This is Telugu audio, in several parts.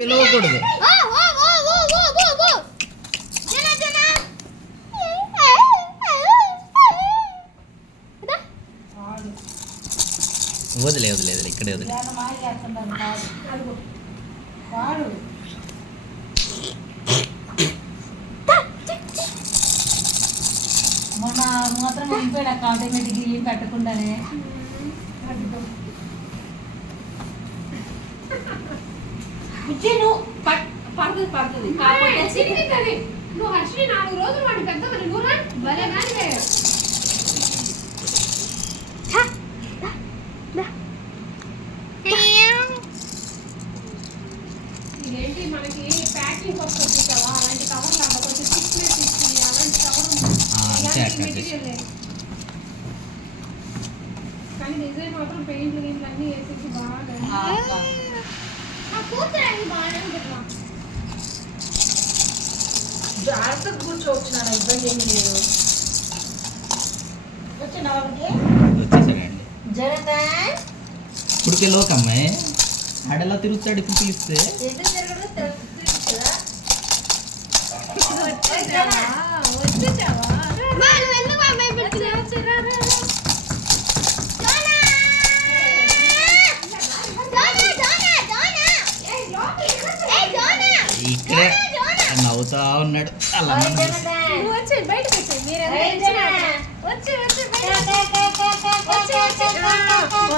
పిలవకూడదు. వదిలే వదిలే వదిలే ఇక్కడే వదిలే. మొన్న మాత్రం వెళ్ళిపోయాడు అక్క ఆటోమేటిక్ ఏం పెట్టకుండానే. నువ్వు పడుతుంది పడుతుంది నువ్వు హర్షి 4 రోజులు వాడి పెద్ద నువ్వు భలే కానీ ఇదేంటి మనకి ప్యాకింగ్ వస్తుంది కదా అలాంటి కవర్ లాగా కొంచెం థిక్నెస్ ఇచ్చి అలాంటి కవర్ మెటీరియల్ కానీ డిజైన్ మాత్రం పెయింట్లు గిట్లు అన్నీ వేసేసి బాగా కూర్చోండి బాగానే ఉంటుంది. జాగ్రత్తగా కూర్చోవచ్చు నా ఇబ్బంది ఏమి లేదు. వచ్చేసాడండి. ఇప్పటికే లోకమ్మాయి ఆడెలా తిరుగుతాడు ఇప్పుడు పిలిస్తే. ఇక్కడే నవ్వుతా ఉన్నాడు. అలా వచ్చి బయటకు వచ్చి మీరు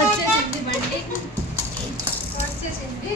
వచ్చేసింది బండి వచ్చేసింది.